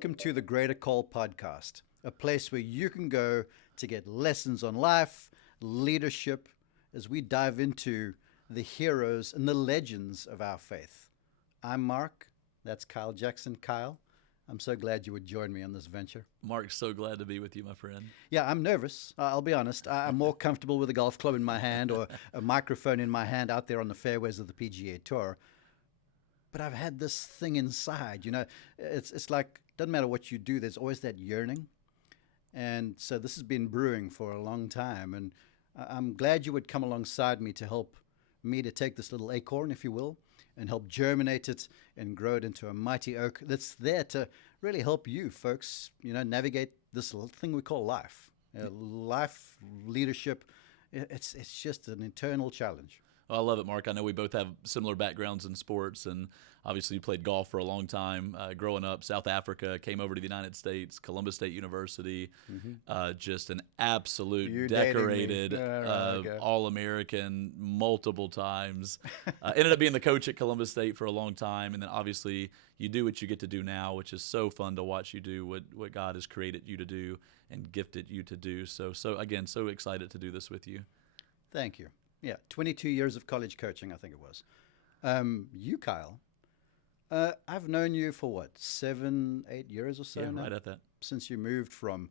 Welcome to the Greater Call podcast, a place where you can go to get lessons on life, leadership, as we dive into the heroes and the legends of our faith. I'm Mark. That's Kyle Jackson. Kyle, I'm so glad you would join me on this venture. Mark, so glad to be with you, my friend. Yeah, I'm nervous. I'll be honest. I'm more comfortable with a golf club in my hand or a microphone in my hand out there on the fairways of the PGA Tour. But I've had this thing inside, it's like, doesn't matter what you do, there's always that yearning. And so this has been brewing for a long time. And I'm glad you would come alongside me to help me to take this little acorn, if you will, and help germinate it and grow it into a mighty oak that's there to really help you folks, navigate this little thing we call life. Life, leadership, it's just an eternal challenge. Well, I love it, Mark. I know we both have similar backgrounds in sports, and obviously you played golf for a long time. Growing up, South Africa, came over to the United States, Columbus State University, just an absolute decorated All-American multiple times. Ended up being the coach at Columbus State for a long time, and then obviously you do what you get to do now, which is so fun to watch you do what God has created you to do and gifted you to do. So again, so excited to do this with you. Thank you. Yeah, 22 years of college coaching, I think it was. You, Kyle, I've known you for 7, 8 years or so now? Right at that. Since you moved from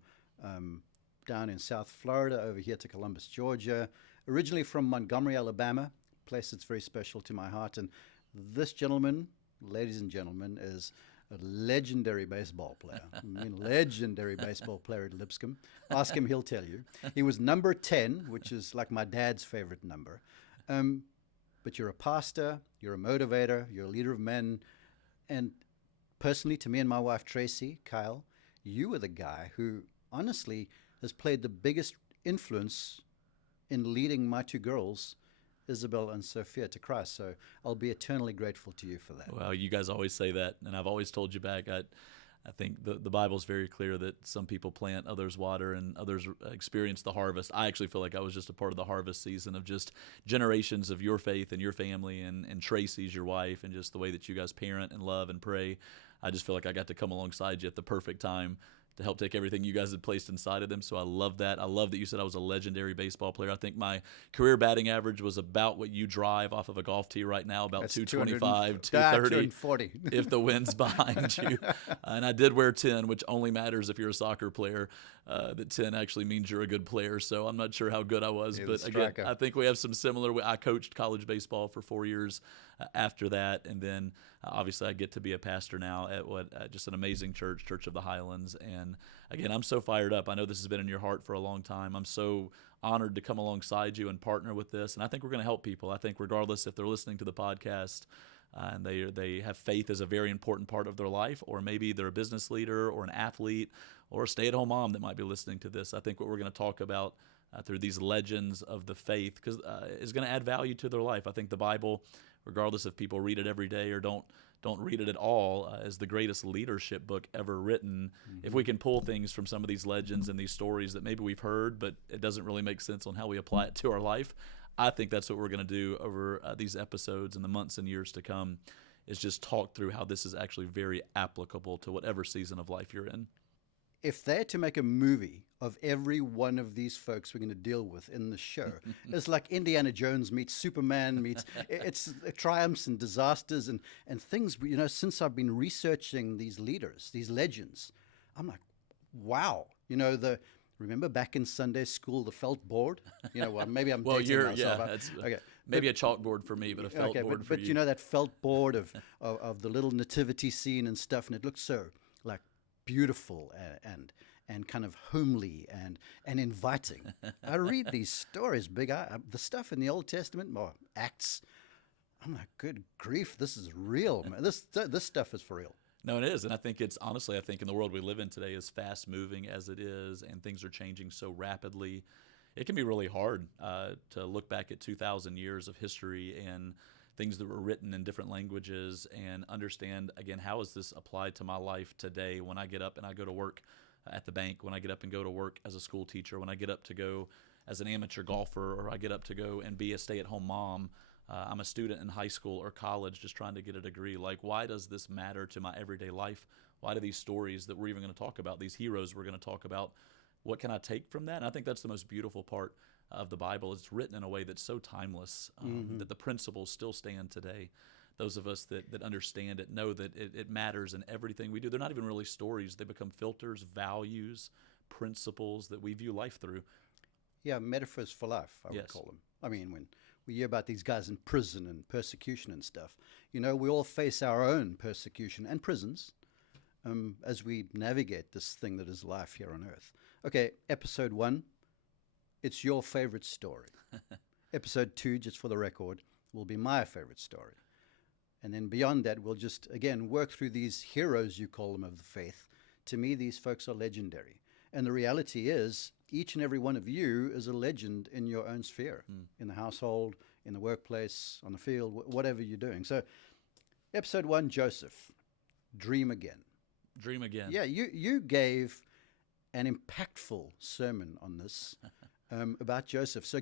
down in South Florida over here to Columbus, Georgia, originally from Montgomery, Alabama, a place that's very special to my heart. And this gentleman, ladies and gentlemen, is a legendary baseball player. Legendary baseball player at Lipscomb. Ask him, he'll tell you. He was number 10, which is like my dad's favorite number. But you're a pastor, you're a motivator, you're a leader of men. And personally, to me and my wife, Tracy, Kyle, you were the guy who honestly has played the biggest influence in leading my two girls, Isabel and Sophia, to Christ. So I'll be eternally grateful to you for that. Well, you guys always say that, and I've always told you back. I think the Bible's very clear that some people plant, others water, and others experience the harvest. I actually feel like I was just a part of the harvest season of just generations of your faith and your family and Tracy's, your wife, and just the way that you guys parent and love and pray. I just feel like I got to come alongside you at the perfect time to help take everything you guys had placed inside of them. So I love that. I love that you said I was a legendary baseball player. I think my career batting average was about what you drive off of a golf tee right now, about 225, 230, if the wind's behind you. And I did wear 10, which only matters if you're a soccer player. That 10 actually means you're a good player. So I'm not sure how good I was. But again, I think we have some similar. I coached college baseball for 4 years after that. And then obviously I get to be a pastor now at just an amazing church, Church of the Highlands. And again, I'm so fired up. I know this has been in your heart for a long time. I'm so honored to come alongside you and partner with this. And I think we're going to help people. I think regardless if they're listening to the podcast and they have faith as a very important part of their life, or maybe they're a business leader or an athlete or a stay-at-home mom that might be listening to this, I think what we're going to talk about through these legends of the faith is going to add value to their life. I think the Bible, regardless if people read it every day or don't read it at all, is the greatest leadership book ever written. Mm-hmm. If we can pull things from some of these legends and these stories that maybe we've heard, but it doesn't really make sense on how we apply it to our life, I think that's what we're going to do over these episodes in the months and years to come, is just talk through how this is actually very applicable to whatever season of life you're in. If they had to make a movie of every one of these folks we're going to deal with in the show, it's like Indiana Jones meets Superman meets, it's triumphs and disasters and things, since I've been researching these leaders, these legends, I'm like, wow, remember back in Sunday school, the felt board? Maybe I'm dating myself. Maybe a chalkboard for me, but a felt board for you. But that felt board of the little nativity scene and stuff, and it looked so like beautiful and kind of homely and inviting. I read these stories, the stuff in the Old Testament, more Acts. I'm like, good grief, this is real, man. This stuff is for real. No, it is. And I think it's honestly, I think in the world we live in today, as fast moving as it is and things are changing so rapidly, it can be really hard to look back at 2,000 years of history and things that were written in different languages and understand, again, how is this applied to my life today when I get up and I go to work at the bank, when I get up and go to work as a school teacher, when I get up to go as an amateur golfer, or I get up to go and be a stay-at-home mom. I'm a student in high school or college just trying to get a degree. Like, why does this matter to my everyday life? Why do these stories that we're even going to talk about, these heroes we're going to talk about, what can I take from that? And I think that's the most beautiful part of the Bible. It's written in a way that's so timeless, that the principles still stand today. Those of us that understand it know that it matters in everything we do. They're not even really stories. They become filters, values, principles that we view life through. Yeah, metaphors for life, I would call them. I mean, when we hear about these guys in prison and persecution and stuff, we all face our own persecution and prisons as we navigate this thing that is life here on earth. Okay, episode 1, it's your favorite story. Episode 2, just for the record, will be my favorite story. And then beyond that, we'll just, again, work through these heroes, you call them, of the faith. To me, these folks are legendary. And the reality is, each and every one of you is a legend in your own sphere, in the household, in the workplace, on the field, whatever you're doing. So, episode 1, Joseph, dream again. Dream again. Yeah, you gave an impactful sermon on this about Joseph. So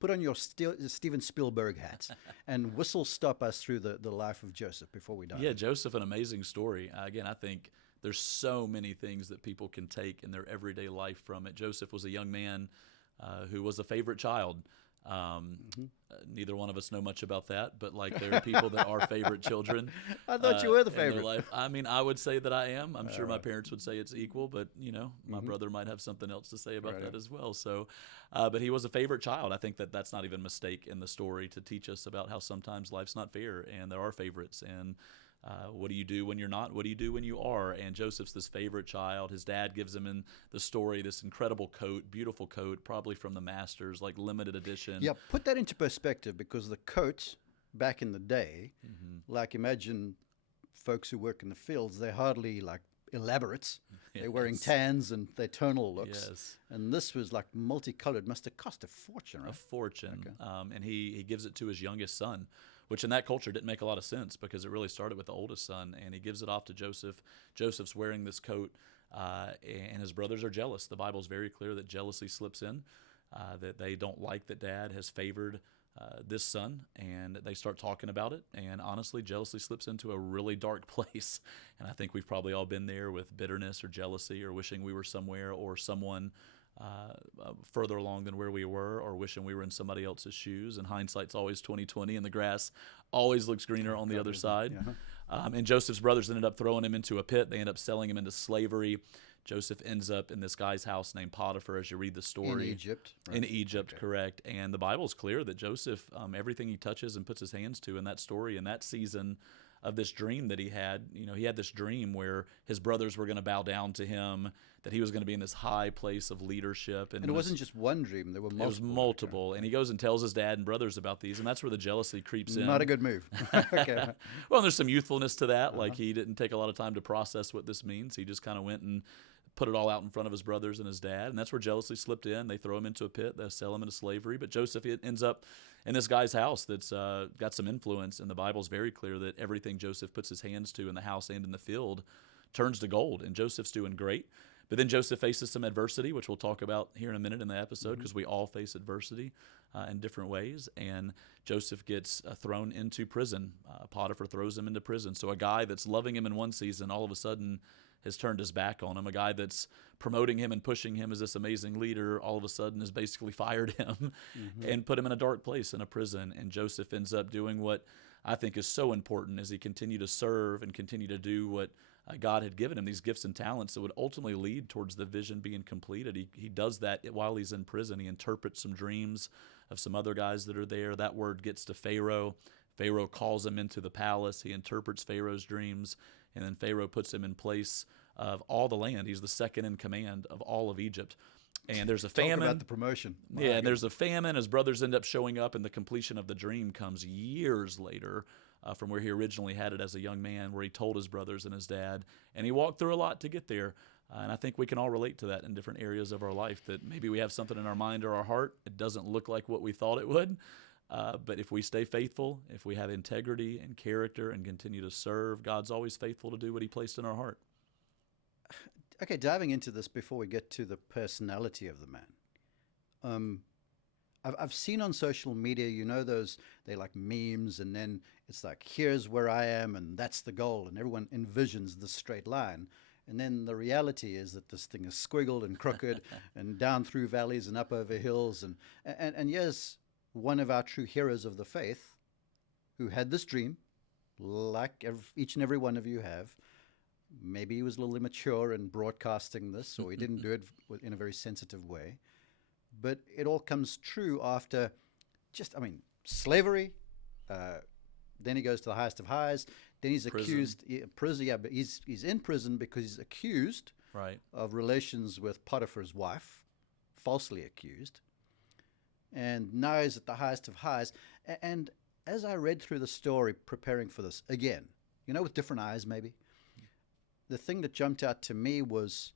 put on your Steven Spielberg hat and whistle stop us through the life of Joseph before we dive. Yeah, Joseph, an amazing story. Again, I think there's so many things that people can take in their everyday life from it. Joseph was a young man who was a favorite child. Neither one of us know much about that, but there are people that are favorite children. I thought you were the favorite. Life. I mean, I would say that I am. I'm sure my parents would say it's equal, but my brother might have something else to say about that as well. So, but he was a favorite child. I think that's not even a mistake in the story to teach us about how sometimes life's not fair and there are favorites. And what do you do when you're not? What do you do when you are? And Joseph's this favorite child. His dad gives him in the story this incredible coat, beautiful coat, probably from the masters, limited edition. Yeah, put that into perspective, because the coat back in the day, imagine folks who work in the fields, they're hardly elaborate. Yes. They're wearing tans and they're tonal looks. Yes. And this was multicolored, must have cost a fortune, right? A fortune. Okay. And he gives it to his youngest son, which in that culture didn't make a lot of sense because it really started with the oldest son, and he gives it off to Joseph. Joseph's wearing this coat, and his brothers are jealous. The Bible's very clear that jealousy slips in, that they don't like that dad has favored this son, and they start talking about it. And honestly, jealousy slips into a really dark place. And I think we've probably all been there with bitterness or jealousy or wishing we were somewhere or someone further along than where we were, or wishing we were in somebody else's shoes. And hindsight's always 20/20, and the grass always looks greener on the other side. Yeah. And Joseph's brothers ended up throwing him into a pit. They end up selling him into slavery. Joseph ends up in this guy's house named Potiphar, as you read the story. In Egypt. Right? In Egypt, okay. Correct. And the Bible's clear that Joseph, everything he touches and puts his hands to in that story, in that season of this dream that he had this dream where his brothers were going to bow down to him, that he was going to be in this high place of leadership. And it wasn't just one dream, there were multiple. It was multiple. And he goes and tells his dad and brothers about these, and that's where the jealousy creeps in. Not a good move. Okay. Well, there's some youthfulness to that. He didn't take a lot of time to process what this means. He just kind of went and put it all out in front of his brothers and his dad, and that's where jealousy slipped in. They throw him into a pit. They sell him into slavery. But Joseph ends up in this guy's house that's got some influence, and the Bible's very clear that everything Joseph puts his hands to in the house and in the field turns to gold, and Joseph's doing great. But then Joseph faces some adversity, which we'll talk about here in a minute in the episode, because we all face adversity in different ways. And Joseph gets thrown into prison. Potiphar throws him into prison. So a guy that's loving him in one season all of a sudden has turned his back on him. A guy that's promoting him and pushing him as this amazing leader all of a sudden has basically fired him and put him in a dark place in a prison. And Joseph ends up doing what I think is so important as he continued to serve and continue to do what God had given him, these gifts and talents that would ultimately lead towards the vision being completed. He does that while he's in prison. He interprets some dreams of some other guys that are there. That word gets to Pharaoh. Pharaoh calls him into the palace. He interprets Pharaoh's dreams, and then Pharaoh puts him in place of all the land. He's the second in command of all of Egypt. And there's a famine. Talk about the promotion. Yeah, and there's a famine. His brothers end up showing up, and the completion of the dream comes years later from where he originally had it as a young man, where he told his brothers and his dad. And he walked through a lot to get there. And I think we can all relate to that in different areas of our life, that maybe we have something in our mind or our heart. It doesn't look like what we thought it would. But if we stay faithful, if we have integrity and character and continue to serve, God's always faithful to do what he placed in our heart. Okay, diving into this before we get to the personality of the man. I've seen on social media, you know, those, they like memes, and then it's like, here's where I am, and that's the goal, and everyone envisions the straight line. And then the reality is that this thing is squiggled and crooked and down through valleys and up over hills. And yes, one of our true heroes of the faith who had this dream, like each and every one of you have, maybe he was a little immature in broadcasting this, or he didn't do it in a very sensitive way. But it all comes true after slavery. Then he goes to the highest of highs. Then he's accused, prison. Yeah, but he's in prison because he's accused of relations with Potiphar's wife, falsely accused. And now he's at the highest of highs. And as I read through the story preparing for this, again, you know, with different eyes maybe, the thing that jumped out to me was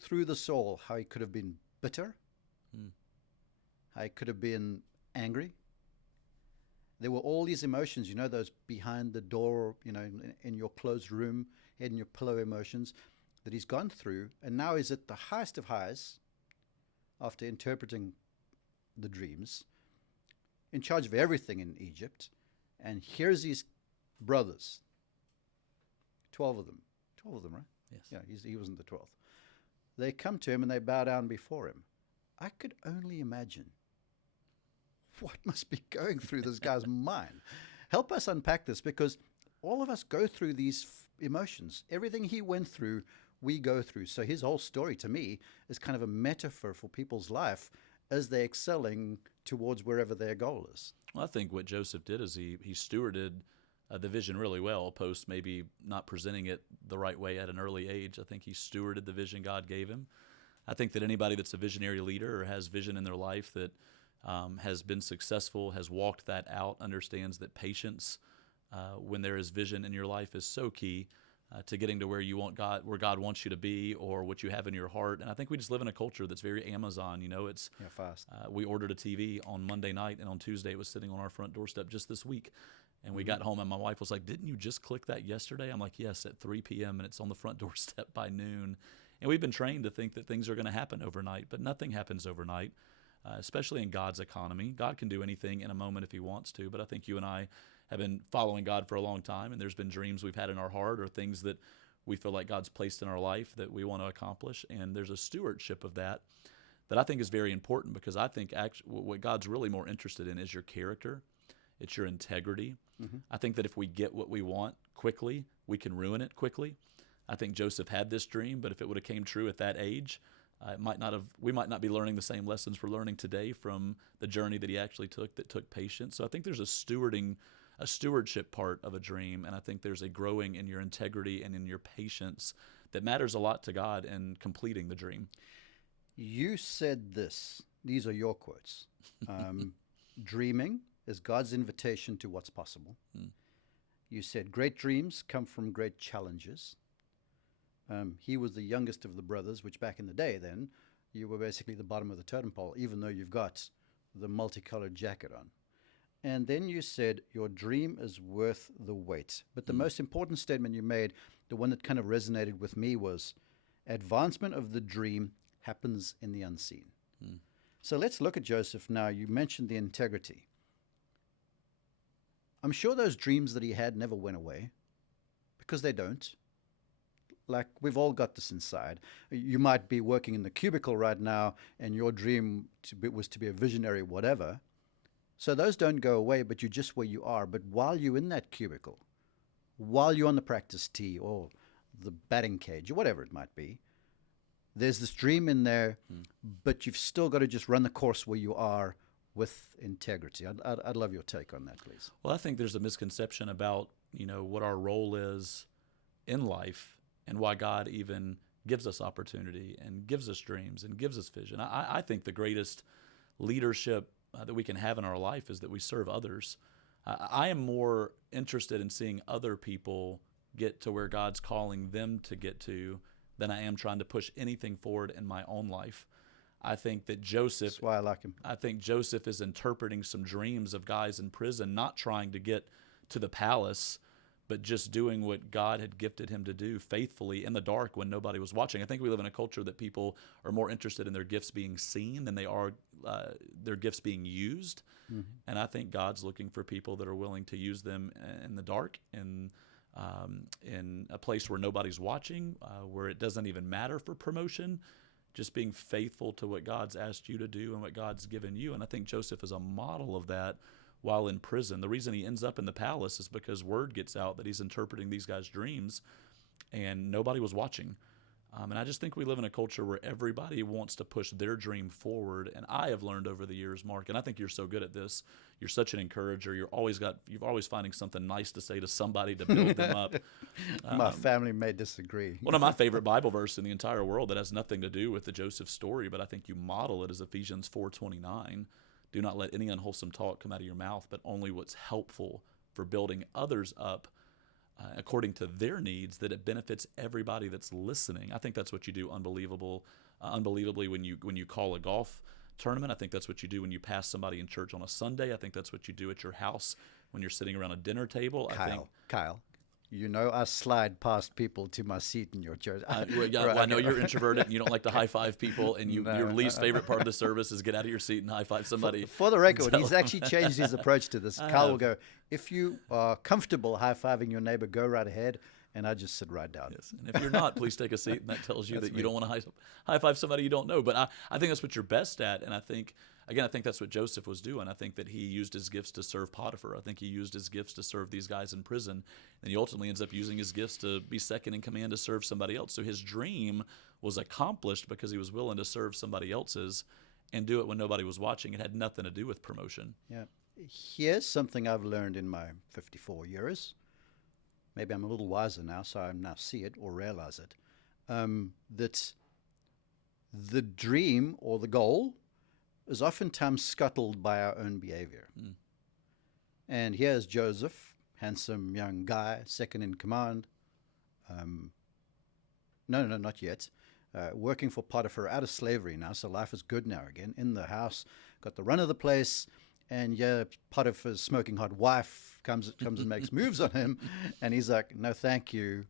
through the soul, how he could have been bitter, how he could have been angry. There were all these emotions, you know, those behind the door, you know, in your closed room, head in your pillow emotions that he's gone through. And now he's at the highest of highs after interpreting the dreams, in charge of everything in Egypt. And here's his brothers, 12 of them. 12 of them, right? Yes. Yeah, he wasn't the 12th. They come to him and they bow down before him. I could only imagine what must be going through this guy's mind. Help us unpack this, because all of us go through these emotions. Everything he went through, we go through. So his whole story to me is kind of a metaphor for people's life as they're excelling towards wherever their goal is. Well, I think what Joseph did is he stewarded the vision really well, post maybe not presenting it the right way at an early age. I think he stewarded the vision God gave him. I think that anybody that's a visionary leader or has vision in their life that has been successful, has walked that out, understands that patience, when there is vision in your life, is so key to getting to where you want God, where God wants you to be, or what you have in your heart. And I think we just live in a culture that's very Amazon. You know, it's fast. We ordered a TV on Monday night, and on Tuesday it was sitting on our front doorstep just this week. And we got home, and my wife was like, "Didn't you just click that yesterday?" I'm like, "Yes, at 3 p.m. and it's on the front doorstep by noon." And we've been trained to think that things are going to happen overnight, but nothing happens overnight. Especially in God's economy. God can do anything in a moment if he wants to, but I think you and I have been following God for a long time, and there's been dreams we've had in our heart or things that we feel like God's placed in our life that we want to accomplish, and there's a stewardship of that I think is very important, because I think what God's really more interested in is your character. It's your integrity. I think that if we get what we want quickly, we can ruin it quickly. I think Joseph had this dream, but if it would have came true at that age, we might not be learning the same lessons we're learning today from the journey that he actually took, that took patience. So I think there's a stewardship part of a dream, and I think there's a growing in your integrity and in your patience that matters a lot to God in completing the dream. You said this. These are your quotes. Dreaming is God's invitation to what's possible. You said great dreams come from great challenges. He was the youngest of the brothers, which back in the day then, you were basically the bottom of the totem pole, even though you've got the multicolored jacket on. And then you said your dream is worth the wait. But the most important statement you made, the one that kind of resonated with me, was advancement of the dream happens in the unseen. So let's look at Joseph now. You mentioned the integrity. I'm sure those dreams that he had never went away, because they don't. Like, we've all got this inside. You might be working in the cubicle right now, and your dream was to be a visionary, whatever. So those don't go away, but you're just where you are. But while you're in that cubicle, while you're on the practice tee or the batting cage or whatever it might be, there's this dream in there, but you've still got to just run the course where you are with integrity. I'd love your take on that, please. Well, I think there's a misconception about, you know, what our role is in life and why God even gives us opportunity and gives us dreams and gives us vision. I think the greatest leadership that we can have in our life is that we serve others. I am more interested in seeing other people get to where God's calling them to get to than I am trying to push anything forward in my own life. I think that Joseph, that's why I like him. I think Joseph is interpreting some dreams of guys in prison, not trying to get to the palace, but just doing what God had gifted him to do faithfully in the dark when nobody was watching. I think we live in a culture that people are more interested in their gifts being seen than they are their gifts being used. And I think God's looking for people that are willing to use them in the dark, in a place where nobody's watching, where it doesn't even matter for promotion, just being faithful to what God's asked you to do and what God's given you. And I think Joseph is a model of that while in prison. The reason he ends up in the palace is because word gets out that he's interpreting these guys' dreams, and nobody was watching. And I just think we live in a culture where everybody wants to push their dream forward. And I have learned over the years, Mark, and I think you're so good at this. You're such an encourager. You're always finding something nice to say to somebody to build them up. My family may disagree. One of my favorite Bible verses in the entire world that has nothing to do with the Joseph story, but I think you model it, is Ephesians 4:29. Do not let any unwholesome talk come out of your mouth, but only what's helpful for building others up according to their needs, that it benefits everybody that's listening. I think that's what you do unbelievably when you call a golf tournament. I think that's what you do when you pass somebody in church on a Sunday. I think that's what you do at your house when you're sitting around a dinner table. Kyle, you know I slide past people to my seat in your church. Well, I know you're introverted and you don't like to high-five people, and your least favorite part of the service is get out of your seat and high-five somebody. For the record, he's actually changed his approach to this. Kyle will go, if you are comfortable high-fiving your neighbor, go right ahead, and I just sit right down. Yes. And if you're not, please take a seat, and that tells you that you don't want to high-five somebody you don't know. But I think that's what you're best at, and I think that's what Joseph was doing. I think that he used his gifts to serve Potiphar. I think he used his gifts to serve these guys in prison. And he ultimately ends up using his gifts to be second in command to serve somebody else. So his dream was accomplished because he was willing to serve somebody else's and do it when nobody was watching. It had nothing to do with promotion. Yeah. Here's something I've learned in my 54 years. Maybe I'm a little wiser now, so I now see it or realize it. That the dream or the goal is oftentimes scuttled by our own behavior. And here's Joseph, handsome young guy, second in command. No, not yet. Working for Potiphar, out of slavery now, so life is good now again. In the house, got the run of the place, and Potiphar's smoking hot wife comes and makes moves on him, and he's like, no, thank you.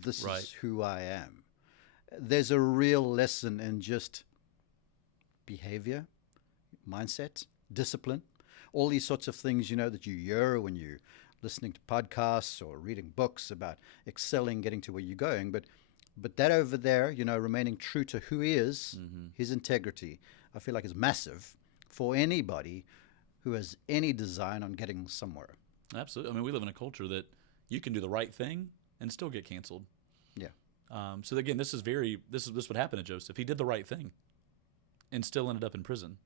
This is who I am. There's a real lesson in just behavior, mindset, discipline, all these sorts of things, that you hear when you're listening to podcasts or reading books about excelling, getting to where you're going. But that over there, remaining true to who he is, his integrity, I feel like is massive for anybody who has any design on getting somewhere. Absolutely. I mean, we live in a culture that you can do the right thing and still get canceled. Yeah. So again, this is what happened to Joseph. He did the right thing and still ended up in prison.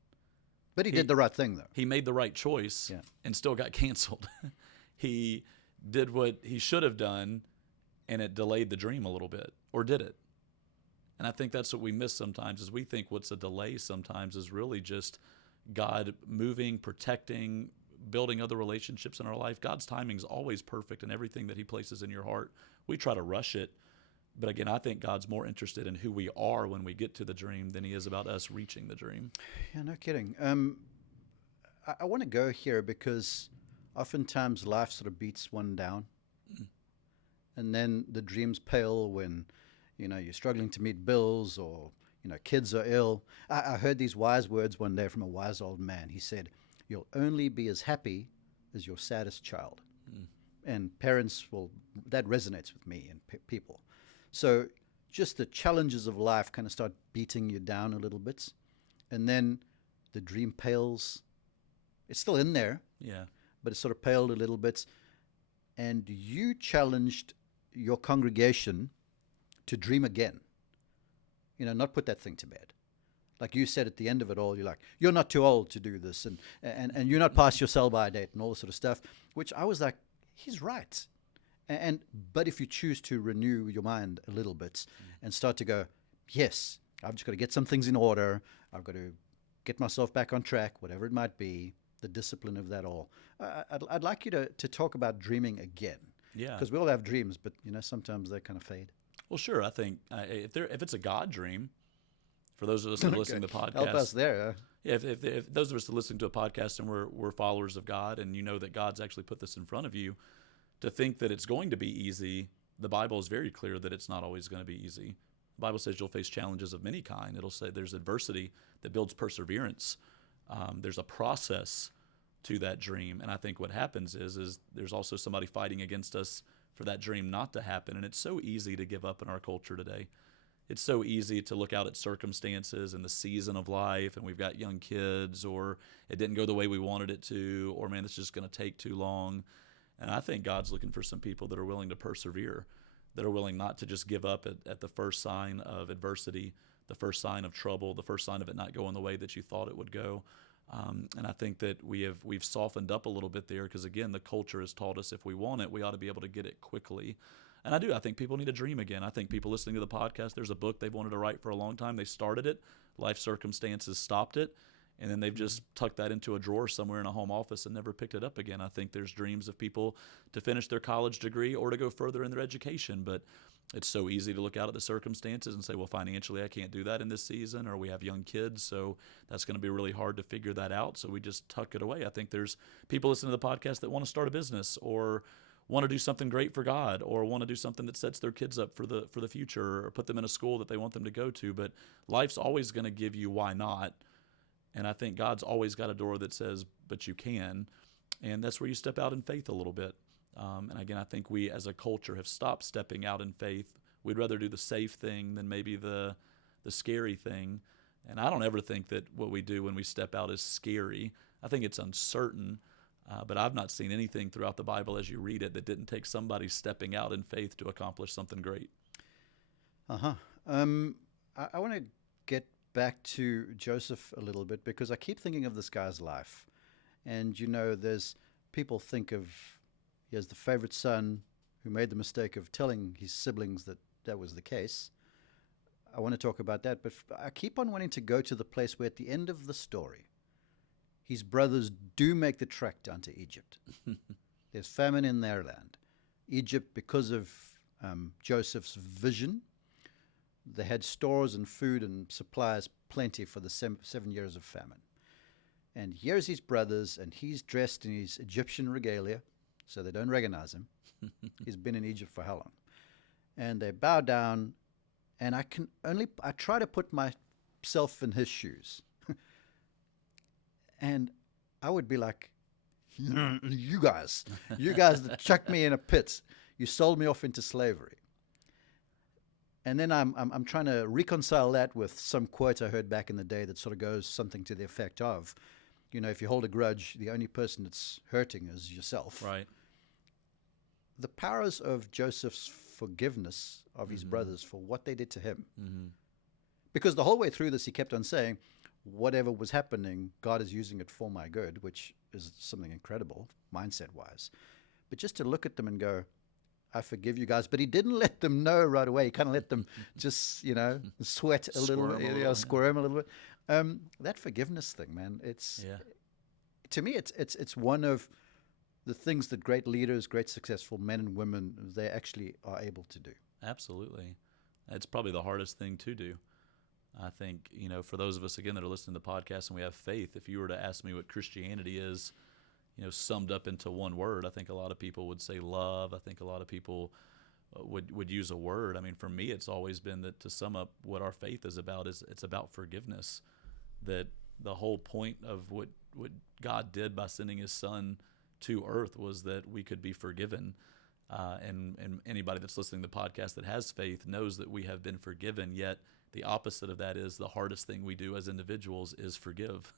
But he did the right thing, though. He made the right choice and still got canceled. He did what he should have done, and it delayed the dream a little bit, or did it? And I think that's what we miss sometimes, is we think what's a delay sometimes is really just God moving, protecting, building other relationships in our life. God's timing is always perfect in everything that he places in your heart. We try to rush it. But again, I think God's more interested in who we are when we get to the dream than he is about us reaching the dream. Yeah, no kidding. I want to go here because oftentimes life sort of beats one down. And then the dreams pale when, you're struggling to meet bills, or, kids are ill. I heard these wise words one day from a wise old man. He said, you'll only be as happy as your saddest child. And parents that resonates with me and people. So just the challenges of life kind of start beating you down a little bit. And then the dream pales. It's still in there. Yeah. But it's sort of paled a little bit. And you challenged your congregation to dream again. Not put that thing to bed. Like you said at the end of it all, you're like, you're not too old to do this. And you're not past your sell-by date and all this sort of stuff, which I was like, he's right. But if you choose to renew your mind a little bit and start to go, yes, I've just got to get some things in order. I've got to get myself back on track, whatever it might be, the discipline of that all. I'd like you to talk about dreaming again. Yeah. Because we all have dreams, but sometimes they kind of fade. Well, sure. I think if it's a God dream, for those of us that are listening to the podcast, help us there. Yeah, if those of us that are listening to a podcast and we're followers of God, and that God's actually put this in front of you, to think that it's going to be easy, the Bible is very clear that it's not always going to be easy. The Bible says you'll face challenges of many kind. It'll say there's adversity that builds perseverance. There's a process to that dream. And I think what happens is there's also somebody fighting against us for that dream not to happen. And it's so easy to give up in our culture today. It's so easy to look out at circumstances and the season of life, and we've got young kids, or it didn't go the way we wanted it to, or man, it's just going to take too long. And I think God's looking for some people that are willing to persevere, that are willing not to just give up at the first sign of adversity, the first sign of trouble, the first sign of it not going the way that you thought it would go. And I think that we've softened up a little bit there because, again, the culture has taught us if we want it, we ought to be able to get it quickly. And I think people need to dream again. I think people listening to the podcast, there's a book they've wanted to write for a long time. They started it, life circumstances stopped it, and then they've just tucked that into a drawer somewhere in a home office and never picked it up again. I think there's dreams of people to finish their college degree or to go further in their education, but it's so easy to look out at the circumstances and say, well, financially, I can't do that in this season, or we have young kids, so that's going to be really hard to figure that out, so we just tuck it away. I think there's people listening to the podcast that want to start a business or want to do something great for God or want to do something that sets their kids up for the future or put them in a school that they want them to go to, but life's always going to give you why not, and I think God's always got a door that says, but you can, and that's where you step out in faith a little bit. And again, I think we as a culture have stopped stepping out in faith. We'd rather do the safe thing than maybe the scary thing. And I don't ever think that what we do when we step out is scary. I think it's uncertain. But I've not seen anything throughout the Bible as you read it that didn't take somebody stepping out in faith to accomplish something great. I want to get back to Joseph a little bit because I keep thinking of this guy's life. And, there's people think of he has the favorite son who made the mistake of telling his siblings that was the case. I want to talk about that, but I keep on wanting to go to the place where at the end of the story, his brothers do make the trek down to Egypt. There's famine in their land. Egypt, because of Joseph's vision, they had stores and food and supplies plenty for the 7 years of famine. And here's his brothers, and he's dressed in his Egyptian regalia, so they don't recognize him. He's been in Egypt for how long? And they bow down, and I try to put myself in his shoes. And I would be like, you guys that chucked me in a pit, you sold me off into slavery. And then I'm trying to reconcile that with some quote I heard back in the day that sort of goes something to the effect of, if you hold a grudge, the only person that's hurting is yourself. Right. The powers of Joseph's forgiveness of his brothers for what they did to him. Mm-hmm. Because the whole way through this, he kept on saying, whatever was happening, God is using it for my good, which is something incredible, mindset-wise. But just to look at them and go, I forgive you guys. But he didn't let them know right away. He kind of let them just, sweat a little bit, squirm a little bit. That forgiveness thing, man, to me, it's one of the things that great leaders, great successful men and women, they actually are able to do. Absolutely. It's probably the hardest thing to do. I think, for those of us, again, that are listening to the podcast and we have faith, if you were to ask me what Christianity is, summed up into one word, I think a lot of people would say love. I think a lot of people would use a word. I mean, for me, it's always been that to sum up what our faith is about is it's about forgiveness. That the whole point of what God did by sending his son to earth was that we could be forgiven. And anybody that's listening to the podcast that has faith knows that we have been forgiven, yet the opposite of that is the hardest thing we do as individuals is forgive.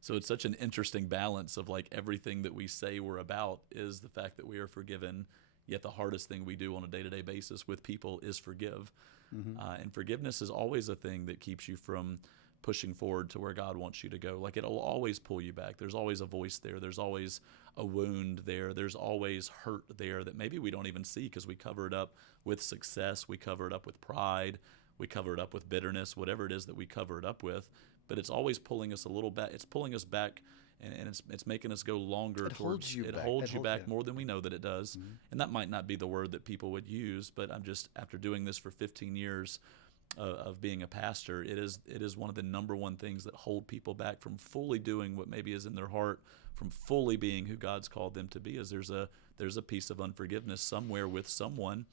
So it's such an interesting balance of like everything that we say we're about is the fact that we are forgiven, yet the hardest thing we do on a day-to-day basis with people is forgive. Mm-hmm. And forgiveness is always a thing that keeps you from pushing forward to where God wants you to go. Like it'll always pull you back. There's always a voice there. There's always a wound there. There's always hurt there that maybe we don't even see because we cover it up with success. We cover it up with pride. We cover it up with bitterness, whatever it is that we cover it up with. But it's always pulling us a little back. It's pulling us back, and it's making us go longer. It holds you back more than we know that it does. Mm-hmm. And that might not be the word that people would use, but I'm just, after doing this for 15 years of being a pastor, it is one of the number one things that hold people back from fully doing what maybe is in their heart, from fully being who God's called them to be, is there's a piece of unforgiveness somewhere with someone.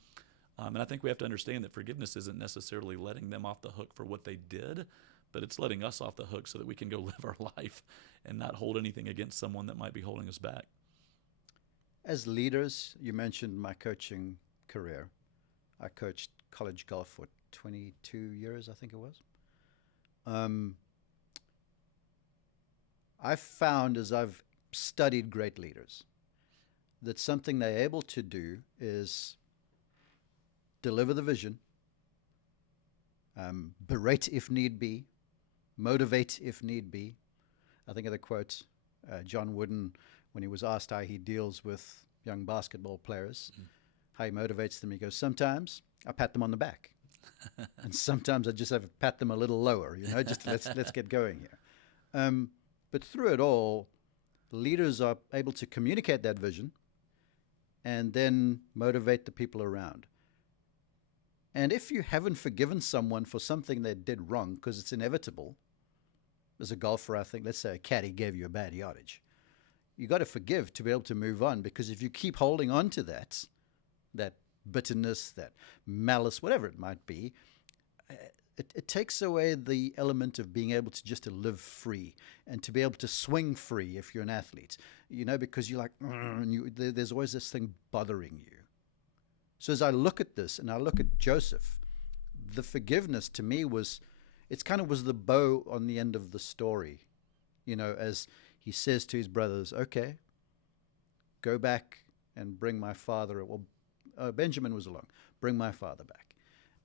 And I think we have to understand that forgiveness isn't necessarily letting them off the hook for what they did, but it's letting us off the hook so that we can go live our life and not hold anything against someone that might be holding us back. As leaders, you mentioned my coaching career. I coached college golf for 22 years, I think it was. I've found, as I've studied great leaders, that something they're able to do is deliver the vision, berate if need be, motivate if need be. I think of the quote, John Wooden, when he was asked how he deals with young basketball players, how he motivates them. He goes, sometimes I pat them on the back. And sometimes I just have to pat them a little lower, just let's get going here. But through it all, leaders are able to communicate that vision and then motivate the people around. And if you haven't forgiven someone for something they did wrong, because it's inevitable, as a golfer, I think, let's say a caddy gave you a bad yardage, you got to forgive to be able to move on, because if you keep holding on to that bitterness, that malice, whatever it might be, it takes away the element of being able to just to live free and to be able to swing free if you're an athlete, because you're like, and there's always this thing bothering you. So as I look at this and I look at Joseph, the forgiveness to me was the bow on the end of the story, as he says to his brothers, okay, go back and bring my father. Well, Benjamin was along. Bring my father back.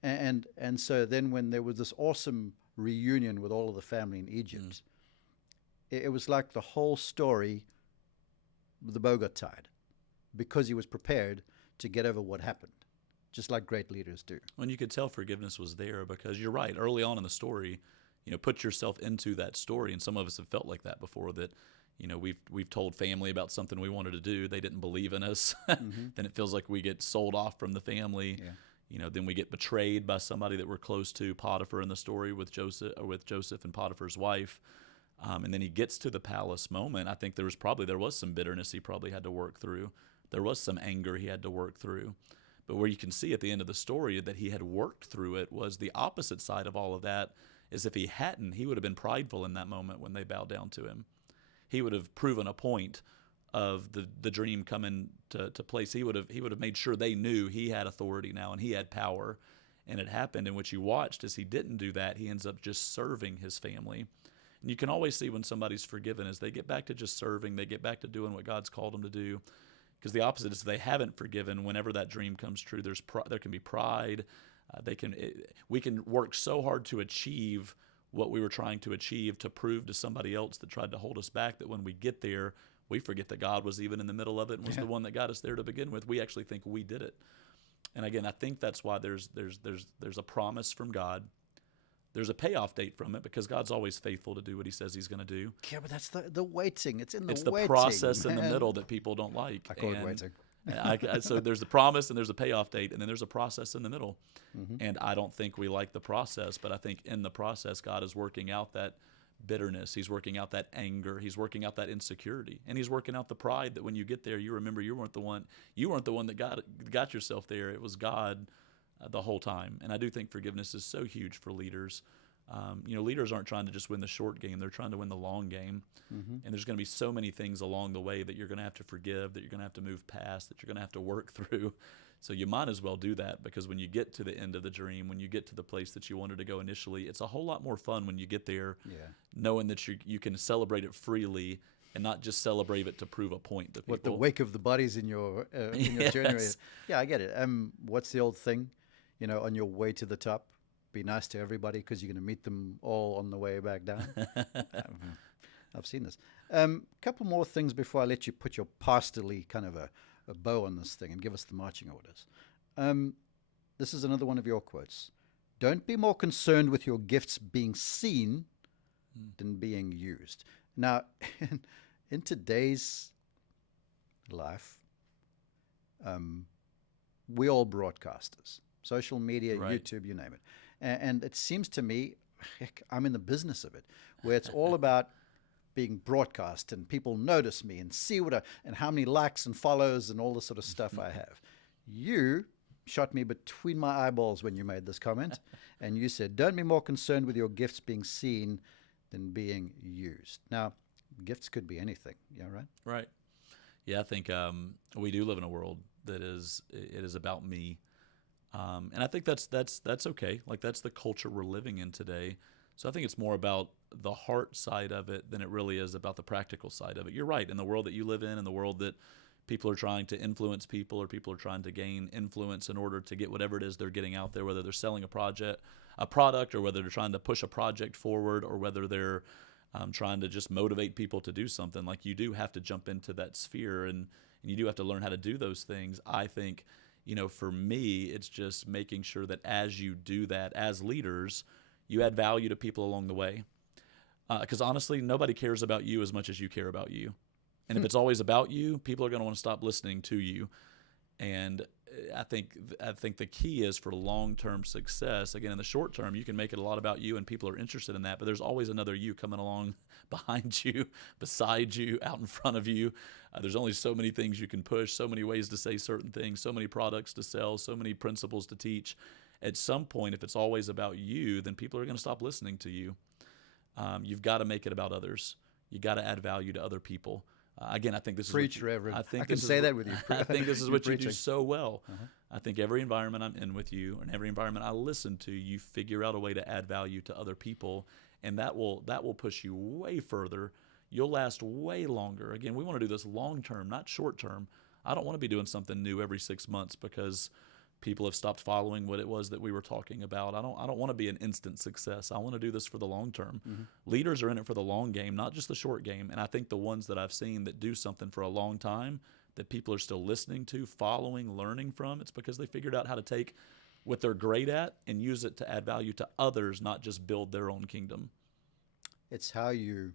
And so then when there was this awesome reunion with all of the family in Egypt, it was like the whole story, the bow got tied because he was prepared to get over what happened, just like great leaders do. When you could tell forgiveness was there, because you're right, early on in the story, put yourself into that story. And some of us have felt like that before, that we've told family about something we wanted to do. They didn't believe in us. Then it feels like we get sold off from the family. Yeah. Then we get betrayed by somebody that we're close to. Potiphar in the story with Joseph and Potiphar's wife. And then he gets to the palace moment. I think there was some bitterness he probably had to work through. There was some anger he had to work through. But where you can see at the end of the story that he had worked through it was the opposite side of all of that. Is if he hadn't, he would have been prideful in that moment when they bowed down to him. He would have proven a point of the dream coming to place. He would have made sure they knew he had authority now and he had power. And it happened, and what you watched is he didn't do that. He ends up just serving his family. And you can always see when somebody's forgiven as they get back to just serving, they get back to doing what God's called them to do. Because the opposite is, if they haven't forgiven, whenever that dream comes true, there can be pride. We can work so hard to achieve what we were trying to achieve, to prove to somebody else that tried to hold us back, that when we get there, we forget that God was even in the middle of it and was the one that got us there to begin with. We actually think we did it. And again, I think that's why there's a promise from God. There's a payoff date from it, because God's always faithful to do what he says he's going to do. Yeah, but that's the waiting. It's the process in the middle that people don't like. I call it waiting. So there's the promise and there's a payoff date, and then there's a process in the middle. And I don't think we like the process, but I think in the process, God is working out that bitterness. He's working out that anger. He's working out that insecurity, and he's working out the pride that when you get there, you remember you weren't the one that got yourself there. It was God the whole time. And I do think forgiveness is so huge for leaders. Leaders aren't trying to just win the short game. They're trying to win the long game. And there's going to be so many things along the way that you're going to have to forgive, that you're going to have to move past, that you're going to have to work through. So you might as well do that, because when you get to the end of the dream, when you get to the place that you wanted to go initially, it's a whole lot more fun when you get there, knowing that you can celebrate it freely and not just celebrate it to prove a point to people. What, the wake of the bodies in your journey? Yeah, I get it. What's the old thing? On your way to the top, be nice to everybody, because you're going to meet them all on the way back down. I've seen this. Couple more things before I let you put your pastorly kind of a bow on this thing and give us the marching orders. This is another one of your quotes. Don't be more concerned with your gifts being seen than being used. Now, in today's life, we're all broadcasters. Social media, right. YouTube, you name it. And it seems to me, heck, I'm in the business of it, where it's all about being broadcast and people notice me and see and how many likes and follows and all this sort of stuff I have. You shot me between my eyeballs when you made this comment. And you said, don't be more concerned with your gifts being seen than being used. Now, gifts could be anything. Yeah, right? Right. Yeah, I think we do live in a world that is about me. And I think that's okay. Like, that's the culture we're living in today. So I think it's more about the heart side of it than it really is about the practical side of it. You're right. In the world that you live in the world that people are trying to influence people, or people are trying to gain influence in order to get whatever it is they're getting out there, whether they're selling a product, or whether they're trying to push a project forward, or whether they're trying to just motivate people to do something. Like, you do have to jump into that sphere, and you do have to learn how to do those things. I think, for me, it's just making sure that as you do that as leaders, you add value to people along the way. Because honestly, nobody cares about you as much as you care about you. And if it's always about you, people are going to want to stop listening to you. And I think the key is for long-term success. Again, in the short term, you can make it a lot about you, and people are interested in that. But there's always another you coming along behind you, beside you, out in front of you. There's only so many things you can push, so many ways to say certain things, so many products to sell, so many principles to teach. At some point, if it's always about you, then people are going to stop listening to you. You've got to make it about others. You got to add value to other people. Again, I think this Preach, is Reverend. I think I can this say is that with you. I think this is what you do preaching. so well. I think every environment I'm in with you, and every environment I listen to, you figure out a way to add value to other people, and that will push you way further. You'll last way longer. Again, we want to do this long term, not short term. I don't want to be doing something new every 6 months because people have stopped following what it was that we were talking about. I don't want to be an instant success. I want to do this for the long term. Leaders are in it for the long game, not just the short game. And I think the ones that I've seen that do something for a long time, that people are still listening to, following, learning from, it's because they figured out how to take what they're great at and use it to add value to others, not just build their own kingdom. It's how you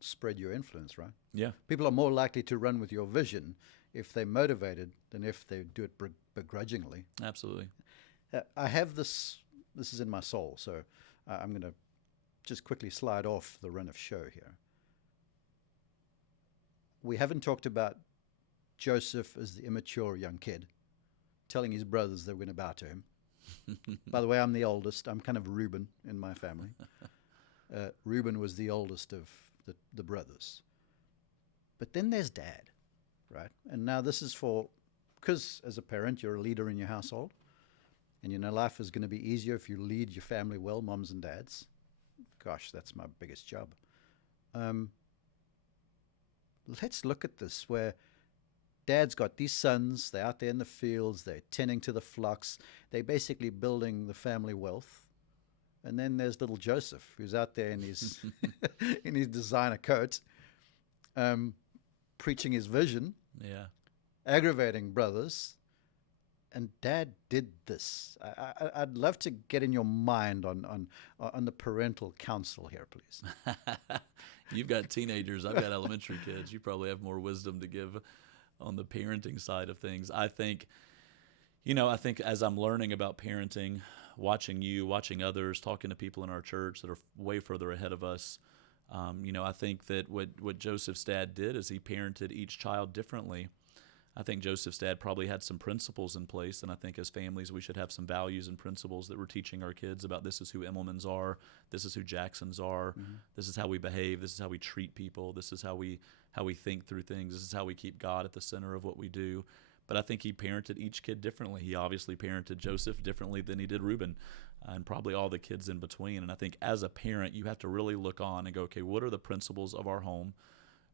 spread your influence, right? Yeah. People are more likely to run with your vision if they're motivated than if they do it begrudgingly. Absolutely. I have this is in my soul, so I'm going to just quickly slide off the run of show here. We haven't talked about Joseph as the immature young kid telling his brothers they were going to bow to him. By the way, I'm the oldest. I'm kind of Reuben in my family. Reuben was the oldest of the brothers. But then there's Dad, right? And now this is because as a parent, you're a leader in your household, and you know life is going to be easier if you lead your family well, moms and dads. Gosh, that's my biggest job. Let's look at this, where Dad's got these sons, they're out there in the fields, they're tending to the flocks, they're basically building the family wealth. And then there's little Joseph, who's out there in his in his designer coat, preaching his vision, aggravating brothers. And Dad did this. I'd love to get in your mind on the parental counsel here, please. You've got teenagers. I've got elementary kids. You probably have more wisdom to give on the parenting side of things. I think as I'm learning about parenting, watching you, watching others, talking to people in our church that are way further ahead of us, I think that what Joseph's dad did is he parented each child differently. I think Joseph's dad probably had some principles in place, and I think as families we should have some values and principles that we're teaching our kids about. This is who Immelmans are, this is who Jacksons are, this is how we behave, this is how we treat people, this is how we think through things, this is how we keep God at the center of what we do. But I think he parented each kid differently. He obviously parented Joseph differently than he did Reuben, and probably all the kids in between. And I think as a parent, you have to really look on and go, okay, what are the principles of our home?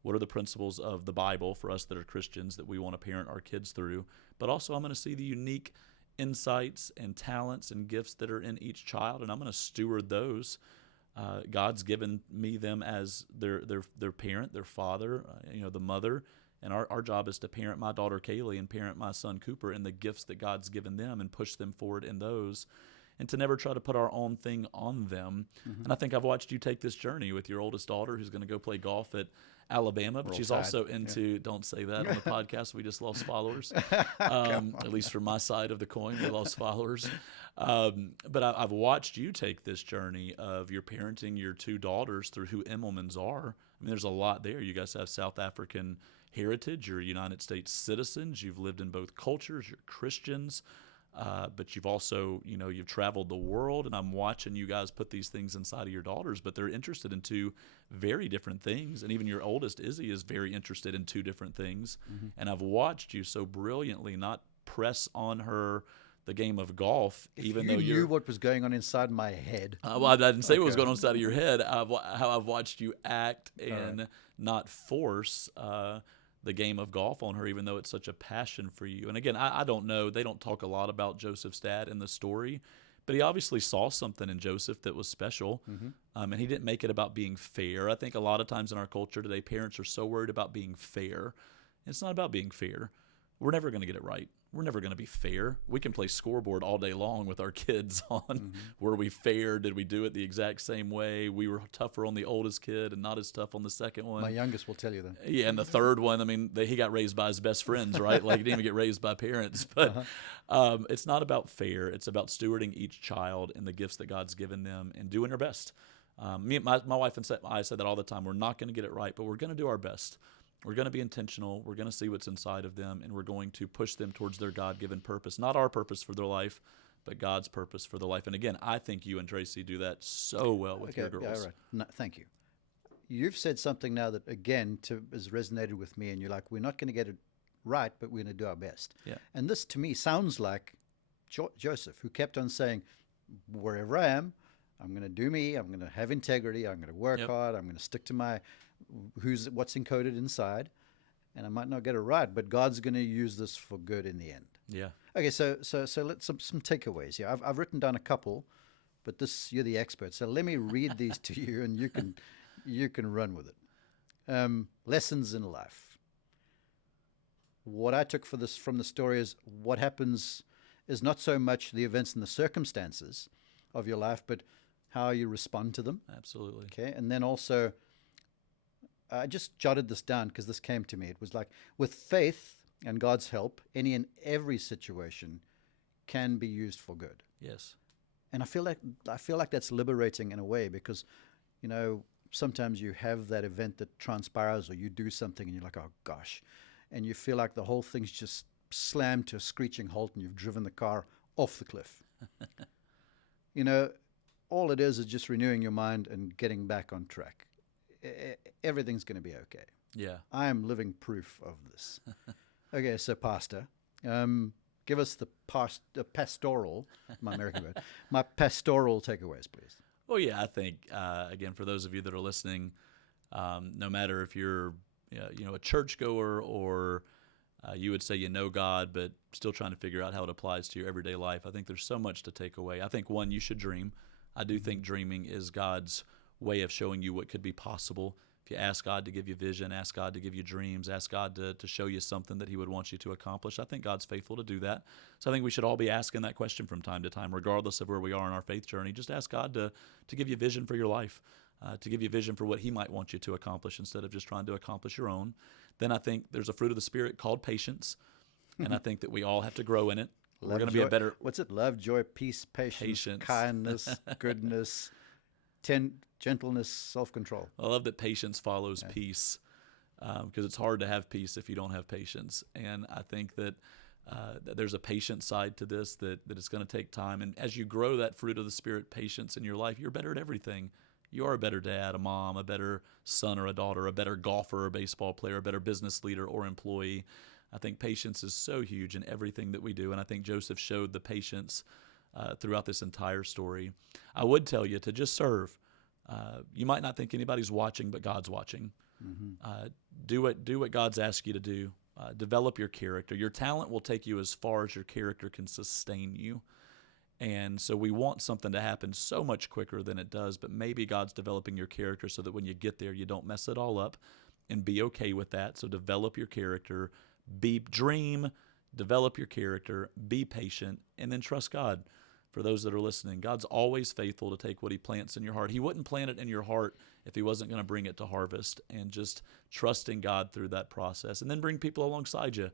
What are the principles of the Bible for us that are Christians that we want to parent our kids through? But also I'm going to see the unique insights and talents and gifts that are in each child, and I'm going to steward those. God's given me them as their parent, their father, the mother. And our job is to parent my daughter Kaylee and parent my son Cooper in the gifts that God's given them and push them forward in those, and to never try to put our own thing on them. And I think I've watched you take this journey with your oldest daughter, who's going to go play golf at Alabama, but she's also into, don't say that on the podcast, we just lost followers, at least from my side of the coin, we lost followers. But I've watched you take this journey of your parenting your two daughters through who Immelmans are. I mean, there's a lot there. You guys have South African heritage, you're United States citizens, you've lived in both cultures, you're Christians. but you've also, you've traveled the world, and I'm watching you guys put these things inside of your daughters, but they're interested in two very different things. And even your oldest, Izzy, is very interested in two different things. And I've watched you so brilliantly not press on her the game of golf, even though you knew what was going on inside my head. Well, I didn't say what was going on inside of your head. How I've watched you act and not force the game of golf on her, even though it's such a passion for you. And again, I don't know. They don't talk a lot about Joseph's dad in the story, but he obviously saw something in Joseph that was special, and he didn't make it about being fair. I think a lot of times in our culture today, parents are so worried about being fair. It's not about being fair. We're never going to get it right. We're never going to be fair. We can play scoreboard all day long with our kids on were we fair? Did we do it the exact same way? We were tougher on the oldest kid and not as tough on the second one. My youngest will tell you that. Yeah, and the third one, I mean, he got raised by his best friends, right? Like he didn't even get raised by parents. But it's not about fair. It's about stewarding each child and the gifts that God's given them and doing our best. My wife and I said that all the time. We're not going to get it right, but we're going to do our best. We're going to be intentional. We're going to see what's inside of them, and we're going to push them towards their God-given purpose. Not our purpose for their life, but God's purpose for their life. And again, I think you and Tracy do that so well with your girls. Yeah, right. No, thank you. You've said something now that, again, has resonated with me, and you're like, we're not going to get it right, but we're going to do our best. Yeah. And this, to me, sounds like Joseph, who kept on saying, wherever I am, I'm going to do me. I'm going to have integrity. I'm going to work hard. I'm going to stick to what's encoded inside, and I might not get it right, but God's going to use this for good in the end. Yeah. Okay, so let's some takeaways here. I've written down a couple, but you're the expert. So let me read these to you, and you can run with it. Lessons in life. What I took from the story is what happens is not so much the events and the circumstances of your life, but how you respond to them. Absolutely. Okay, and then also, I just jotted this down because this came to me. It was like, with faith and God's help, any and every situation can be used for good. Yes. And I feel like that's liberating in a way, because, sometimes you have that event that transpires, or you do something and you're like, oh gosh, and you feel like the whole thing's just slammed to a screeching halt and you've driven the car off the cliff. All it is just renewing your mind and getting back on track. Everything's going to be okay. Yeah. I am living proof of this. Okay, so Pastor, give us the pastoral, my American word, my pastoral takeaways, please. Well, yeah, I think, again, for those of you that are listening, no matter if you're a churchgoer or you would say you know God, but still trying to figure out how it applies to your everyday life, I think there's so much to take away. I think, one, you should dream. I do think dreaming is God's way of showing you what could be possible. If you ask God to give you vision, ask God to give you dreams, ask God to show you something that he would want you to accomplish, I think God's faithful to do that. So I think we should all be asking that question from time to time, regardless of where we are in our faith journey. Just ask God to give you vision for your life, to give you vision for what he might want you to accomplish instead of just trying to accomplish your own. Then I think there's a fruit of the Spirit called patience, and I think that we all have to grow in it. We're going to be a better... What's it? Love, joy, peace, patience. Kindness, goodness, gentleness, self-control. I love that patience follows peace, because it's hard to have peace if you don't have patience. And I think that there's a patient side to this, that it's going to take time. And as you grow that fruit of the Spirit, patience, in your life, you're better at everything. You are a better dad, a mom, a better son or a daughter, a better golfer or baseball player, a better business leader or employee. I think patience is so huge in everything that we do, and I think Joseph showed the patience throughout this entire story. I would tell you to just serve. You might not think anybody's watching, but God's watching. Do what God's asked you to do. Develop your character. Your talent will take you as far as your character can sustain you. And so we want something to happen so much quicker than it does, but maybe God's developing your character so that when you get there, you don't mess it all up, and be okay with that. So develop your character, dream, develop your character, be patient, and then trust God. For those that are listening, God's always faithful to take what he plants in your heart. He wouldn't plant it in your heart if he wasn't going to bring it to harvest, and just trusting God through that process. And then bring people alongside you.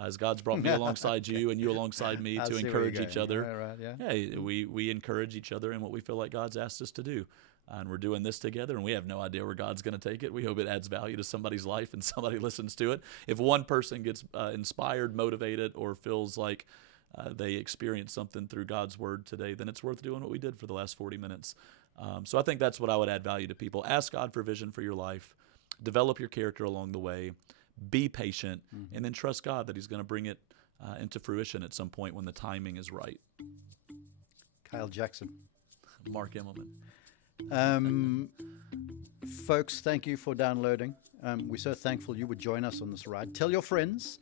As God's brought me alongside you and you alongside me to encourage each other. Hey, we encourage each other in what we feel like God's asked us to do. And we're doing this together, and we have no idea where God's going to take it. We hope it adds value to somebody's life and somebody listens to it. If one person gets inspired, motivated, or feels like they experience something through God's word today, then it's worth doing what we did for the last 40 minutes. So I think that's what I would add value to people. Ask God for vision for your life. Develop your character along the way. Be patient, and then trust God that He's going to bring it into fruition at some point when the timing is right. Kyle Jackson. Mark Immelman. Folks, thank you for downloading. We're so thankful you would join us on this ride. Tell your friends.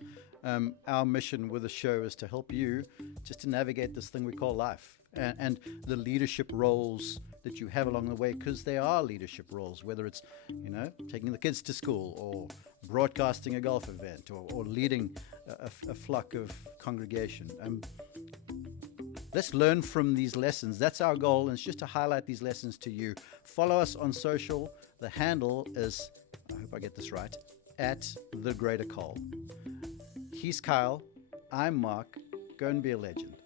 Our mission with the show is to help you just to navigate this thing we call life, and the leadership roles that you have along the way, because there are leadership roles, whether it's, taking the kids to school, or broadcasting a golf event, or leading a flock of congregation. Let's learn from these lessons. That's our goal, and it's just to highlight these lessons to you. Follow us on social. The handle is, I hope I get this right, @TheGreaterCole. He's Kyle. I'm Mark. Go and be a legend.